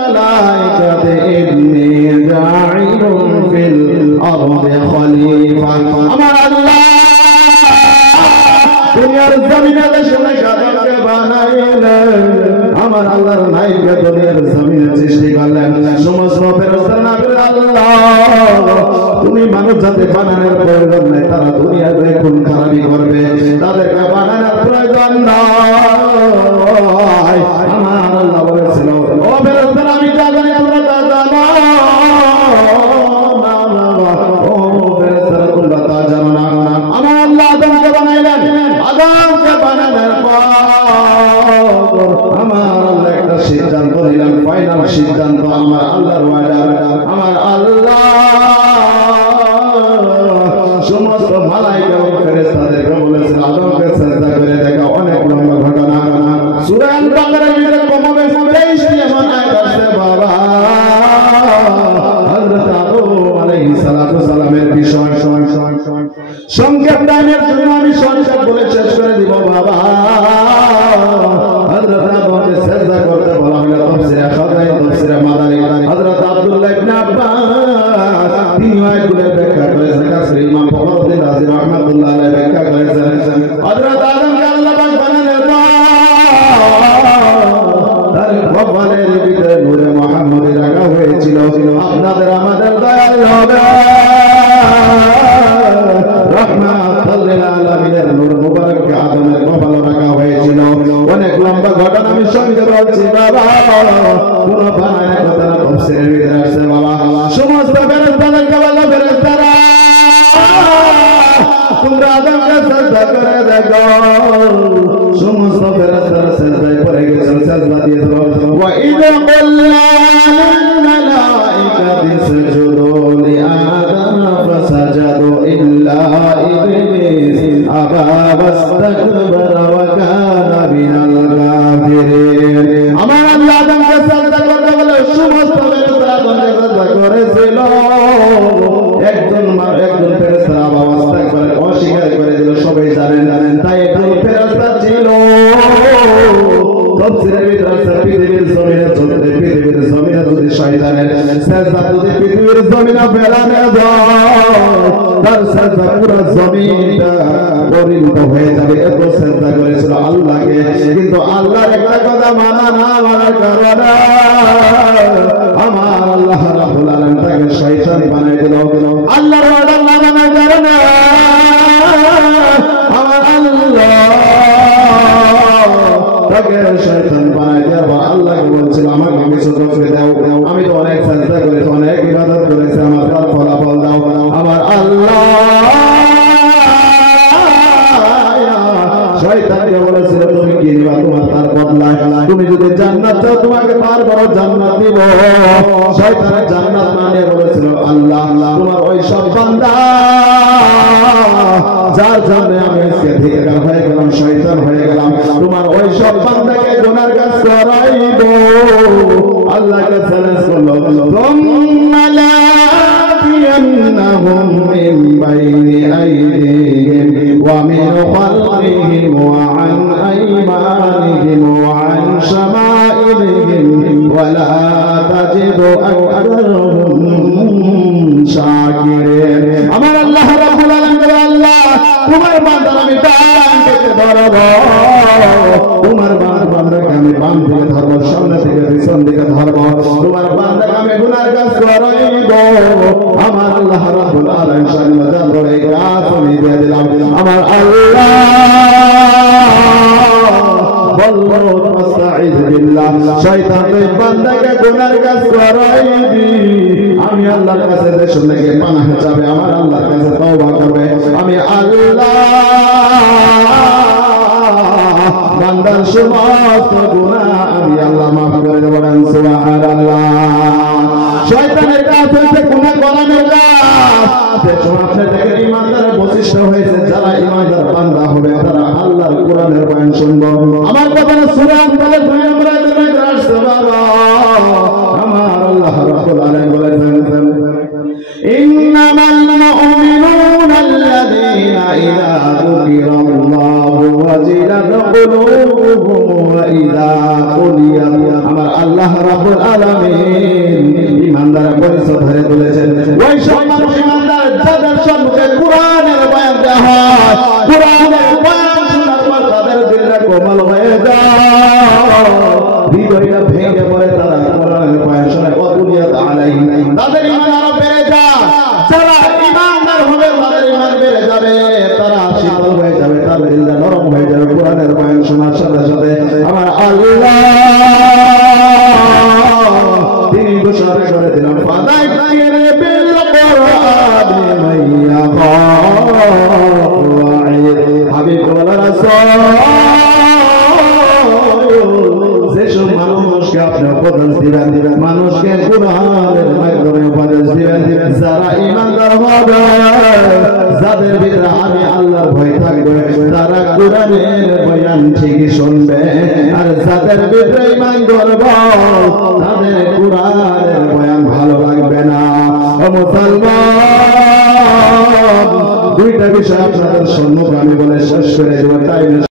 মালাইকাতি ইন্নী জাইলুন feel আরদি খলিফা। আমার আল্লাহ দুনিয়ার জমিনে আদমকে বানাইলেন, আমার আল্লাহর নাইকে দুনিয়ার জমিনে সৃষ্টি করলেন। সমস্ত ফেরেশতারা আল্লাহ তুমি মানব জাতি বানানোর প্রয়োজন নাই, তারা দুনিয়াতে খুন খারাপি করবে, তাদেরকে বানানোর প্রয়োজন নাই। আমার আল্লাহ বলেছিল ও ফেরেশতারা আমি যা জানি তোমরা তা জানো, ও ফেরেশতারা তোমরা তা জানো না। আমার আল্লাহ আদমকে বানাইলেন, আদমকে বানানোর পর আমার আল্লাহ একটা সিদ্ধান্ত নিলেন, ফাইনাল সিদ্ধান্ত। আমার আল্লাহর ওয়াদা, আমার আল্লাহ সমস্ত মালাইকা ও ফেরেশতাদেরকে বলেছিল আদমকে সিজদা করে দেখা। অনেক লম্বা ঘটনা, সূরা আল-বাকারার ভিতরে কমবেশ 23টি এমন আয়াত আছে বাবা। হযরত আদম আলাইহিস সালাতু সালামের বিষয় সংক্ষেপ টাইমের জন্য আমি সংক্ষেপ বলে শেষ করে দিব বাবা। হযরত আদমকে সিজদা করতে বলা হলো তাফসীরে খাজাই, তাফসীরে মাদানী। হযরত আব্দুল্লাহ ইবনে আব্বাস তিনি আয়াতগুলো ব্যাখ্যা করেছেন, কাসর ইমাম ফখরুদ্দিন রাজি রাহমাতুল্লাহ আলাইহি ব্যাখ্যা করেছেন। হযরত আদমকে আল্লাহ পাক বানানোর পর তার কপালের ভিতরে নূরে মুহাম্মদী রাখা হয়েছিল। আপনাদের আমাদের দয়াল হবে রাহমাতুল লিল আলামিনের নূর মুবারককে আদমের কপালে রাখা হয়েছিল। অনেক লম্বা ঘটনা আমি সঙ্গে বলছি বাবা, কোন বানায় কথা না, তাফসীরের ভিতরে আছে বাবা। সমস্ত ফেরেশতাদেরকে বলল ফেরেশতারা তোমরা আদমকে সিজদা করে দেখো। সমস্ত ফেরেশতারা সিজদায় পড়ে গেছে, সিজদা দিয়েছিল। ওয়া ইযা ক্বালনা লিল মালাইকাতি ইসজুদু লি আদম ফাসাজাদু ইল্লা ইবলিস আবা ওয়াস্তাকবারা ওয়া কানা মিনাল কাফিরিন। আমার আল্লাহ আদমকে সিজদা করতে বলে সমস্ত ফেরেশতারা আদমকে সিজদা করেছিল। একজন ফেরেশতা আবা ওয়াস্তাকবারা অস্বীকার করে দিল, সবাই জানেন। তাই একজন ফেরেশতা ছিল তাফসীরের ভিতরে পৃথিবীর জমিনে চলতে, পৃথিবীর জমিনে যদি শয়তানের সিজদা যদি পৃথিবীর জমিনে ফেলানো যায়, তার সিজদা পুরো জমিনটা পরিণত হয়ে যাবে। এত সিজদা করেছিল আল্লাহকে, কিন্তু আল্লাহর একটা কথা মানা না মানার কারণে আমার আল্লাহ রাব্বুল আলামিন তাকে শয়তান বানাই দিল। আল্লাহর ওয়াদা না মানার কারণে আমার আল্লাহ তাকে শয়তান বানাই দেওয়া। আল্লাহকে বলছিল আমাকে কিছু করতে দাও, আমি তো অনেক সিজদা করেছি, অনেক ইবাদত করেছি, আমার তার ফলাফল দাও। আমার আল্লাহ শয়তানকে বলেছিল তুমি কি নিবা, তোমার তার বদলায়, তুমি যদি জান্নাত চাও তোমাকে তার বড় জান্নাত দিব। শয়তানের জান্নাত না নিয়ে বলেছিল আল্লাহ তোমার ওই সব বান্দা যার জন্য আমি আজকে ধিক্কার হয়ে গেলাম, শয়তান হয়ে গেলাম, তোমার ওই সব বান্দাকে গুনার কাজ করাইব। আল্লাহকে চ্যালেঞ্জ করলো তুম্মা লা يأتينهم من بين أيديهم ومن خلفهم وعن أيمانهم وعن شمائلهم ولا تجد أكثرهم شاكرين। আমার আল্লাহ রাব্বুল আলামিন আল্লাহ তোমার বান্দার আমি ডান থেকে ধরব, তোমার বান্দাকে আমি বাম থেকে ধরব, সামনে থেকে পিছন দিকে ধরব, তোমার বান্দাকে আমি গুনার কাজ করাইব। আমার আল্লাহ রাব্বুল আলামিন শান্নজান করে কাজ আমি দিয়ে দিলাম। আমার আল্লাহ বলল তাস্তাঈজ বিল্লাহ, শয়তানের বান্দাকে গুনার কাজ করাইবি। আমি আল্লাহর কাছে যে শুনে গিয়ে পানাহ যাবে, আমার আল্লাহর কাছে তওবা করবে, আমি আল্লাহ বান্দার সমস্ত গুনাহ আমি আল্লাহ মাফ করে দেব। সুবহানাল্লাহ। শয়তানের কাজ হচ্ছে গুনাহ করানোর কাজ। যে সমস্ত থেকে ঈমানদারের বৈশিষ্ট্য হয়েছে, যারা ঈমানদার বান্দা হবে তারা আল্লাহর কোরআনের বয়ান শুনবে। আমার কথা সূরা আল-ফালাক 2 নম্বর আয়াতে আসছে বাবা। আমার আল্লাহ রাব্বুল আলামিন বলেছেন ইন্নামাল মুমিনুনা আল্লাযীনা ইযা যুকিরাল্লাহু ওয়াজিলাত কুলুবুহুম ওয়া ইযা তুলিয়াত। আমার আল্লাহ রাব্বুল আলামিন আলামিন ঈমানদারের পরিচয় ধরে তুলেছেন। ওই সব মানুষ ঈমানদার যাদের সম্মুখে কোরআনের বয়ান দেওয়া হয়, কোরআনের বয়ান শোনার পর তাদের দিলটা কোমল হয়ে যায়, হৃদয়টা ভেঙে পড়ে, তারা কোরআনের বয়ান শুনে ওয়াকুলিয়াত আলাইহিম, তাদের ঈমান আরো বেড়ে যায়। যারা ঈমানদার হবে তাদের ঈমান বেড়ে যাবে, তারা শীতল হয়ে যাবে, তার দিলটা নরম হয়ে যাবে কোরআনের বয়ান শোনার সাথে সাথে। আমার আল্লাহ তিনি ঘোষণা করে দিলেন ফাযাক্কির বিল কুরআনি মান ইয়াখাফু ওয়াঈদ। হাবিব ওয়া রাসূল, যেসব মানুষকে আপনি উপদেশ দিবেন, মানুষকে কোরআনের মাধ্যমে উপদেশ দিবেন, যারা ঈমানদার হবে, যাদের ভিতরে আমি আল্লাহর ভয় থাকবে, তারা কোরআনের বয়ান ঠিকই শুনবে। আর যাদের ভিতরে ঈমান করবে, তাদের কোরআনের বয়ান ভালো লাগবে না। ও মুসলমান, দুইটা বিষয় আপনাদের সম্মুখে আমি বলে শেষ করে দেব, টাইম